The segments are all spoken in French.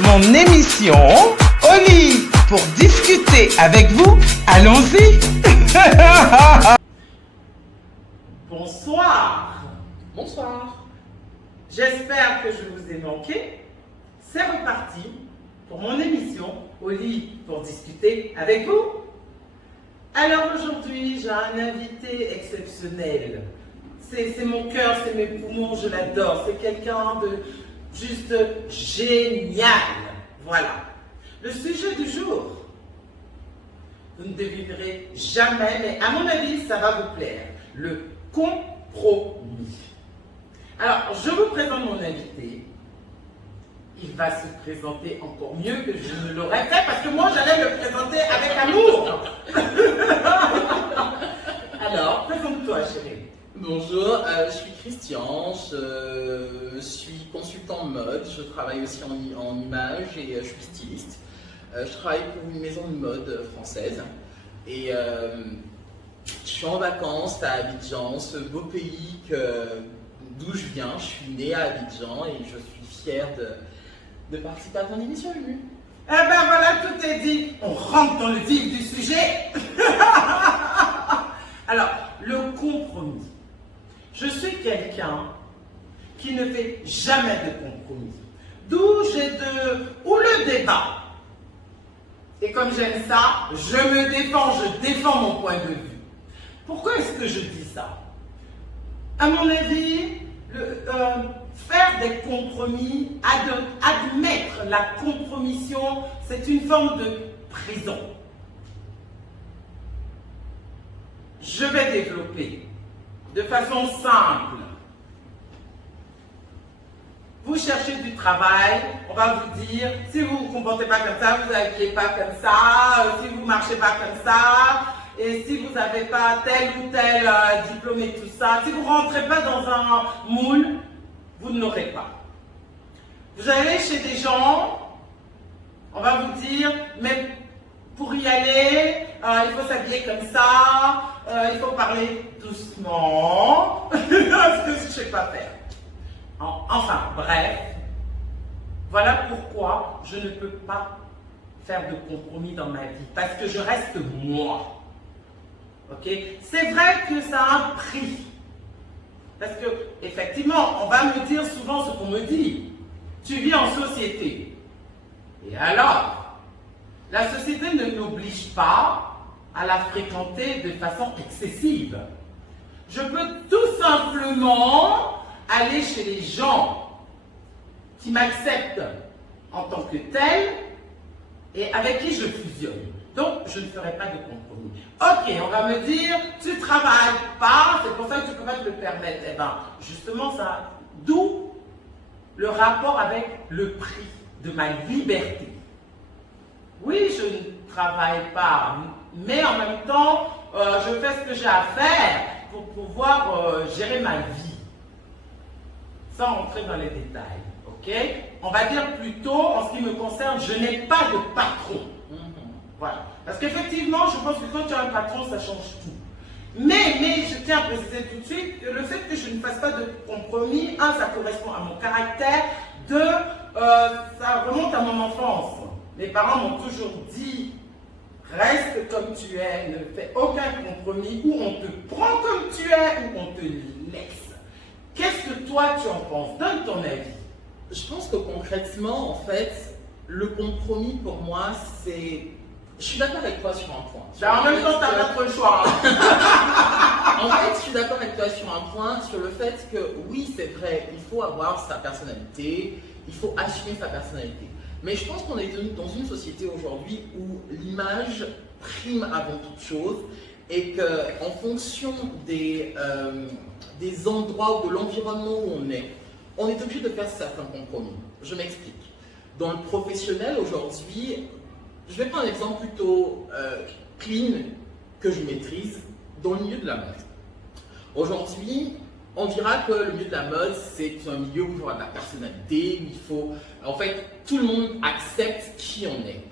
mon émission au lit pour discuter avec vous. Allons-y. Bonsoir. Bonsoir. J'espère que je vous ai manqué. C'est reparti pour mon émission au lit pour discuter avec vous. Alors aujourd'hui, j'ai un invité exceptionnel. C'est mon cœur, c'est mes poumons, je l'adore. C'est quelqu'un de juste génial. Voilà. Le sujet du jour, vous ne devinerez jamais, mais à mon avis, ça va vous plaire. Le compromis. Alors, je vous présente mon invité. Il va se présenter encore mieux que je ne l'aurais fait parce que moi, j'allais le présenter avec amour. Alors, présente-toi, chérie. Bonjour, je suis Christian, je suis consultant mode, je travaille aussi en image et je suis styliste. Je travaille pour une maison de mode française et je suis en vacances à Abidjan, ce beau pays d'où je viens. Je suis née à Abidjan et je suis fière de participer à ton émission, Lulu. Eh ben voilà, tout est dit. On rentre dans le vif du sujet. Alors, le compromis. Je suis quelqu'un qui ne fait jamais de compromis. D'où où le débat. Et comme j'aime ça, je me défends, je défends mon point de vue. Pourquoi est-ce que je dis ça? À mon avis, faire des compromis, admettre la compromission, c'est une forme de prison. Je vais développer de façon simple. Vous cherchez du travail, on va vous dire, si vous ne vous comportez pas comme ça, vous n'habillez pas comme ça, si vous ne marchez pas comme ça, et si vous n'avez pas tel ou tel diplôme et tout ça, si vous ne rentrez pas dans un moule, vous ne l'aurez pas. Vous allez chez des gens, on va vous dire, mais pour y aller, il faut s'habiller comme ça, il faut parler doucement, parce que je ne sais pas faire. Enfin, bref, voilà pourquoi je ne peux pas faire de compromis dans ma vie, parce que je reste moi. Ok? C'est vrai que ça a un prix. Parce que, effectivement, on va me dire souvent ce qu'on me dit. Tu vis en société. Et alors, la société ne m'oblige pas à la fréquenter de façon excessive. Je peux tout simplement aller chez les gens qui m'acceptent en tant que tel et avec qui je fusionne. Donc, je ne ferai pas de compromis. Ok, on va me dire, tu ne travailles pas, c'est pour ça que tu ne peux pas te le permettre. Eh bien, justement, ça, d'où le rapport avec le prix de ma liberté. Oui, je ne travaille pas, mais en même temps, je fais ce que j'ai à faire pour pouvoir gérer ma vie. Sans rentrer dans les détails, ok? On va dire plutôt, en ce qui me concerne, je n'ai pas de patron. Voilà. Parce qu'effectivement, je pense que quand tu as un patron, ça change tout. Mais je tiens à préciser tout de suite que le fait que je ne fasse pas de compromis, ça correspond à mon caractère, ça remonte à mon enfance. Mes parents m'ont toujours dit, reste comme tu es, ne fais aucun compromis, ou on te prend comme tu es, ou on te laisse. Qu'est-ce que toi tu en penses? Donne ton avis. Je pense que concrètement, en fait, le compromis pour moi, c'est... Je suis d'accord avec toi sur un point. En même temps, tu n'as pas trop le choix. En fait, je suis d'accord avec toi sur un point, sur le fait que oui, c'est vrai, il faut avoir sa personnalité, il faut assumer sa personnalité. Mais je pense qu'on est dans une société aujourd'hui où l'image prime avant toute chose et qu'en fonction des endroits ou de l'environnement où on est obligé de faire certains compromis. Je m'explique. Dans le professionnel aujourd'hui, je vais prendre un exemple plutôt clean que je maîtrise dans le milieu de la mode. Aujourd'hui, on dira que le milieu de la mode, c'est un milieu où il faut avoir de la personnalité, où il faut... En fait, tout le monde accepte qui on est.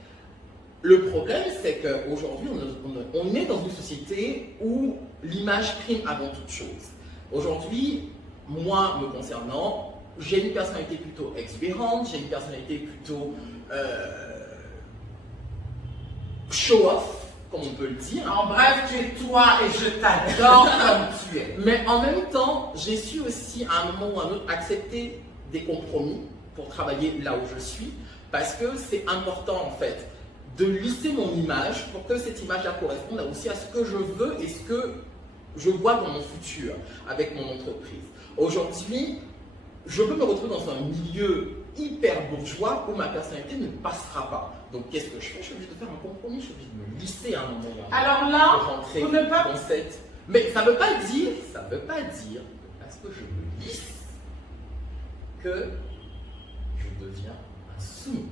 Le problème, c'est qu'aujourd'hui, on est dans une société où l'image prime avant toute chose. Aujourd'hui, moi, me concernant, j'ai une personnalité plutôt exubérante, j'ai une personnalité plutôt show-off, comme on peut le dire. En bref, tu es toi et je t'adore comme tu es. Mais en même temps, j'ai su aussi à un moment ou à un autre accepter des compromis pour travailler là où je suis, parce que c'est important en fait de lisser mon image pour que cette image-là corresponde aussi à ce que je veux et ce que je vois dans mon futur avec mon entreprise. Aujourd'hui, je peux me retrouver dans un milieu hyper bourgeois où ma personnalité ne passera pas. Donc qu'est-ce que je fais? Je suis obligé de faire un compromis, je suis obligé de me lisser à un moment ou à un autre. Alors là, pour rentrer vous ne pas... dans cette... Mais ça ne veut pas dire que parce que je me lisse que je deviens insoumis.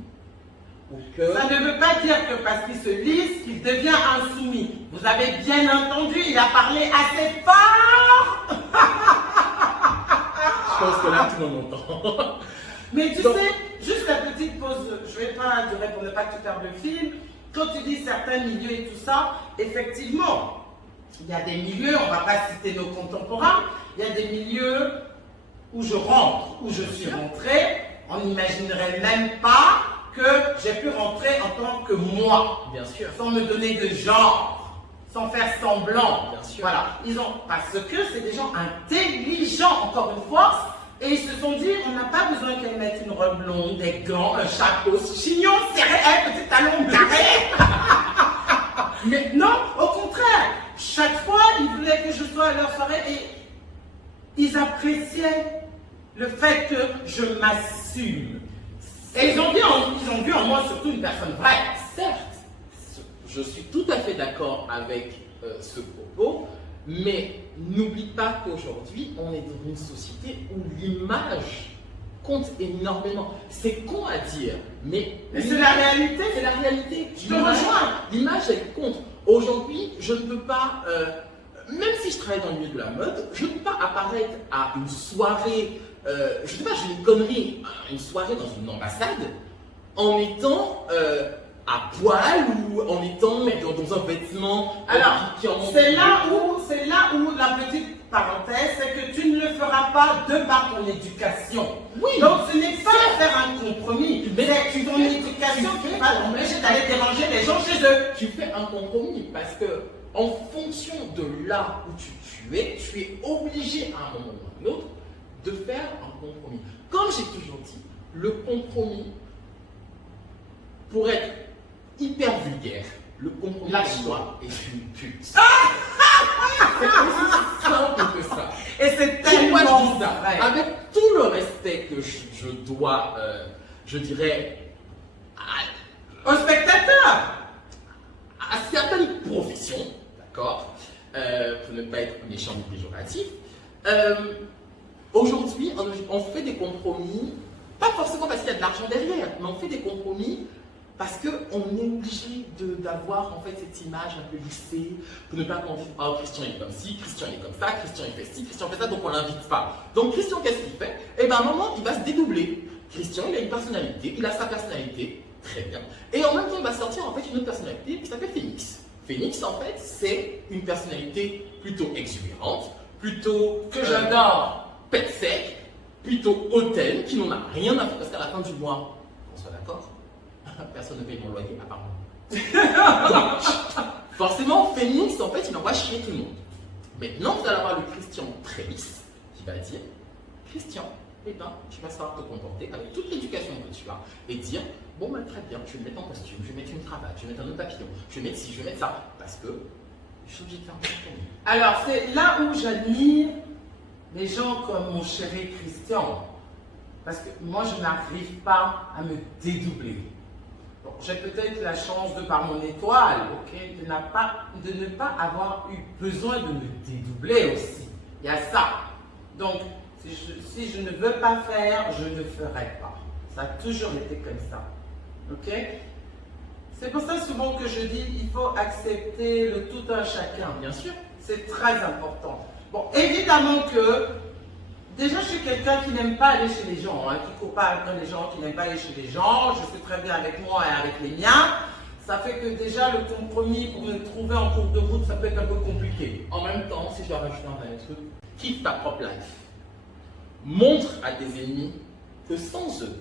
Ou que... Ça ne veut pas dire que parce qu'il se lisse, qu'il devient insoumis. Vous avez bien entendu, il a parlé assez fort. Je pense que là, tout le monde entend. Mais tu sais, juste la petite pause, je ne vais pas durer pour ne pas que tu perdes le fil. Quand tu dis certains milieux et tout ça, effectivement, il y a des milieux, on ne va pas citer nos contemporains, il y a des milieux où je rentre, où je suis rentrée, on n'imaginerait même pas que j'ai pu rentrer en tant que moi, Bien sûr. sans me donner de genre, sans faire semblant. Bien sûr. Voilà, parce que c'est des gens intelligents, encore une fois, et ils se sont dit, on n'a pas besoin qu'elle mette une robe blonde, des gants, un chapeau, chignon serré, un petit talon carré. Mais non, au contraire, chaque fois, ils voulaient que je sois à leur soirée et ils appréciaient le fait que je m'assume. Et ils ont vu en moi surtout une personne vraie. Certes, je suis tout à fait d'accord avec ce propos, mais n'oublie pas qu'aujourd'hui, on est dans une société où l'image compte énormément. C'est con à dire, mais c'est la réalité. C'est la réalité. Je te rejoins. L'image, elle compte. Aujourd'hui, je ne peux pas, même si je travaille dans le milieu de la mode, je ne peux pas apparaître à une soirée, je ne sais pas, j'ai une connerie, une soirée dans une ambassade, en étant à poil ou en étant dans un vêtement qui en montre. C'est là où la petite parenthèse, c'est que tu ne le feras pas de par ton éducation. Oui. Donc ce n'est pas faire un compromis, mais c'est ton éducation qui va t'empêcher d'aller déranger les gens chez eux. Tu fais un compromis parce que en fonction de là où tu es obligé à un moment ou à un autre de faire un compromis. Comme j'ai toujours dit, le compromis, pour être hyper vulgaire, le compromis pour moi est une pute. C'est aussi simple que ça. Et c'est tellement Pourquoi je dis ça? vrai. Avec tout le respect que je dois, je dirais, Au spectateur. à certaines professions, d'accord, pour ne pas être méchant ni péjoratif, aujourd'hui, on fait des compromis, pas forcément parce qu'il y a de l'argent derrière, mais on fait des compromis parce qu'on est obligé d'avoir en fait cette image un peu lissée, pour ne pas qu'on dise « Oh, Christian il est comme ci, Christian il est comme ça, Christian il fait ci, Christian fait ça, donc on ne l'invite pas. » Donc Christian, qu'est-ce qu'il fait? Eh bien à un moment, il va se dédoubler. Christian, il a une personnalité, il a sa personnalité, très bien. Et en même temps, il va sortir en fait une autre personnalité qui s'appelle Phoenix. Phoenix, en fait, c'est une personnalité plutôt exubérante, plutôt Que j'adore. pet sec, plutôt hautaine, qui n'en a rien à faire parce qu'à la fin du mois, on soit d'accord, personne ne paye mon loyer à part moi. Donc, forcément, Phoenix, en fait, il envoie chier tout le monde. Maintenant, vous allez avoir le Christian très lisse qui va dire Christian, eh ben, tu vas savoir te comporter avec toute l'éducation que tu as et dire bon, ben, très bien, je vais me mettre en costume, je vais mettre une cravate, je vais mettre un nœud papillon, je vais mettre ci, je vais mettre ça, parce que je suis obligé de faire un compromis. Alors, c'est là où j'admire les gens comme mon chéri Christian. Parce que moi, je n'arrive pas à me dédoubler. Bon, j'ai peut-être la chance, de par mon étoile, de ne pas avoir eu besoin de me dédoubler aussi. Il y a ça. Donc, si je ne veux pas faire, je ne ferai pas. Ça a toujours été comme ça. Ok? C'est pour ça souvent que je dis il faut accepter le tout un chacun. Bien sûr. C'est très important. Bon, évidemment que déjà je suis quelqu'un qui n'aime pas aller chez les gens, qui ne court pas après les gens, qui n'aime pas aller chez les gens. Je suis très bien avec moi et avec les miens. Ça fait que déjà le compromis pour me trouver en cours de route, ça peut être un peu compliqué. En même temps, si je dois rajouter un dernier truc, kiffe ta propre life. Montre à tes ennemis que sans eux,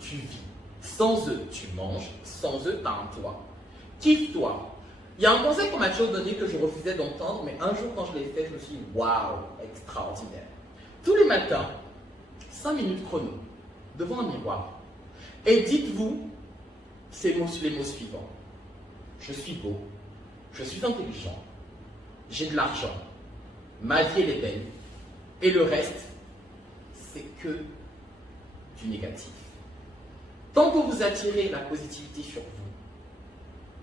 tu vis. Sans eux, tu manges. Sans eux, tu as un toit. Kiffe-toi. Il y a un conseil qu'on m'a toujours donné que je refusais d'entendre, mais un jour quand je l'ai fait, je me suis dit waouh, extraordinaire. Tous les matins, 5 minutes chrono, devant un miroir, et dites-vous les mots suivants. Je suis beau, je suis intelligent, j'ai de l'argent, ma vie elle est belle, et le reste, c'est que du négatif. Tant que vous attirez la positivité sur vous,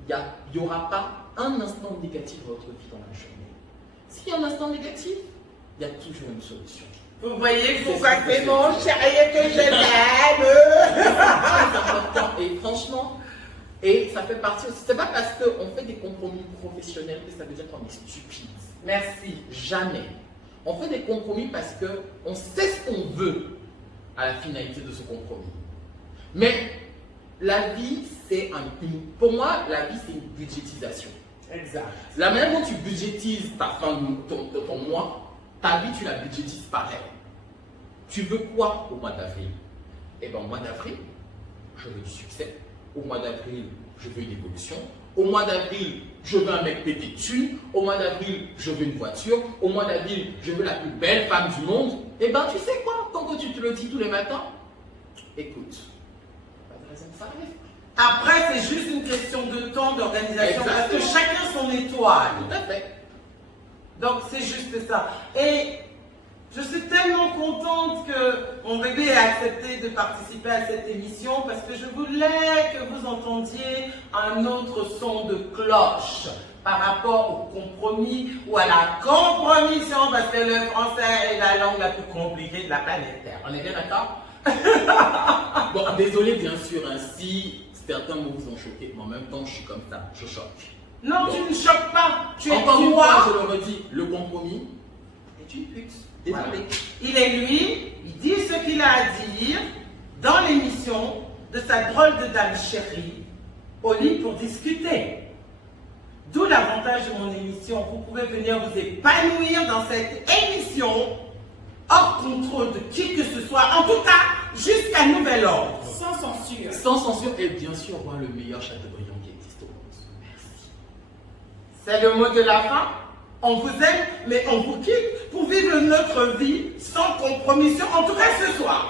il n'y aura pas un instant négatif dans votre vie dans la journée. S'il y a un instant négatif, il y a toujours une solution. Vous voyez pourquoi c'est mon chéri que je l'aime. C'est important. Et franchement, et ça fait partie aussi. C'est pas parce qu'on fait des compromis professionnels que ça veut dire qu'on est stupide. Merci. Jamais. On fait des compromis parce qu'on sait ce qu'on veut à la finalité de ce compromis. Mais la vie, pour moi, la vie, c'est une budgétisation. Exact. La manière dont tu budgétises ta fin de ton mois, ta vie, tu la budgétises pareil. Tu veux quoi au mois d'avril? Eh bien, au mois d'avril, je veux du succès. Au mois d'avril, je veux une évolution. Au mois d'avril, je veux un mec pété de thunes. Au mois d'avril, je veux une voiture. Au mois d'avril, je veux la plus belle femme du monde. Eh bien, tu sais quoi? Tant que tu te le dis tous les matins, écoute, pas de raison que ça arrive. Après, c'est juste une question de temps, d'organisation, parce que chacun son étoile. Tout à fait. Donc, c'est juste ça. Et je suis tellement contente que mon bébé ait accepté de participer à cette émission parce que je voulais que vous entendiez un autre son de cloche par rapport au compromis ou à la compromission, parce que le français est la langue la plus compliquée de la planète Terre. On est bien d'accord? Bon, désolé bien sûr, hein, si certains mots vous ont choqué, mais en même temps, je suis comme ça, je choque. Non, donc, tu ne choques pas. Tu es encore une fois, toi. je le redis, le compromis est une pute. Désolé. Voilà. Il est lui, il dit ce qu'il a à dire dans l'émission de sa drôle de dame chérie au lit pour discuter. D'où l'avantage de mon émission. Vous pouvez venir vous épanouir dans cette émission hors contrôle de qui que ce soit. En tout cas, jusqu'à nouvel ordre. Sans censure. Sans censure et bien sûr, voir le meilleur Chateaubriand qui existe au monde. Merci. C'est le mot de la fin. On vous aime, mais on vous quitte pour vivre notre vie sans compromission, en tout cas ce soir.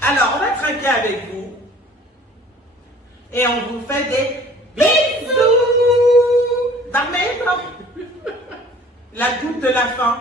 Alors, on va trinquer avec vous. Et on vous fait des bisous. Barmaid, la goutte de la fin.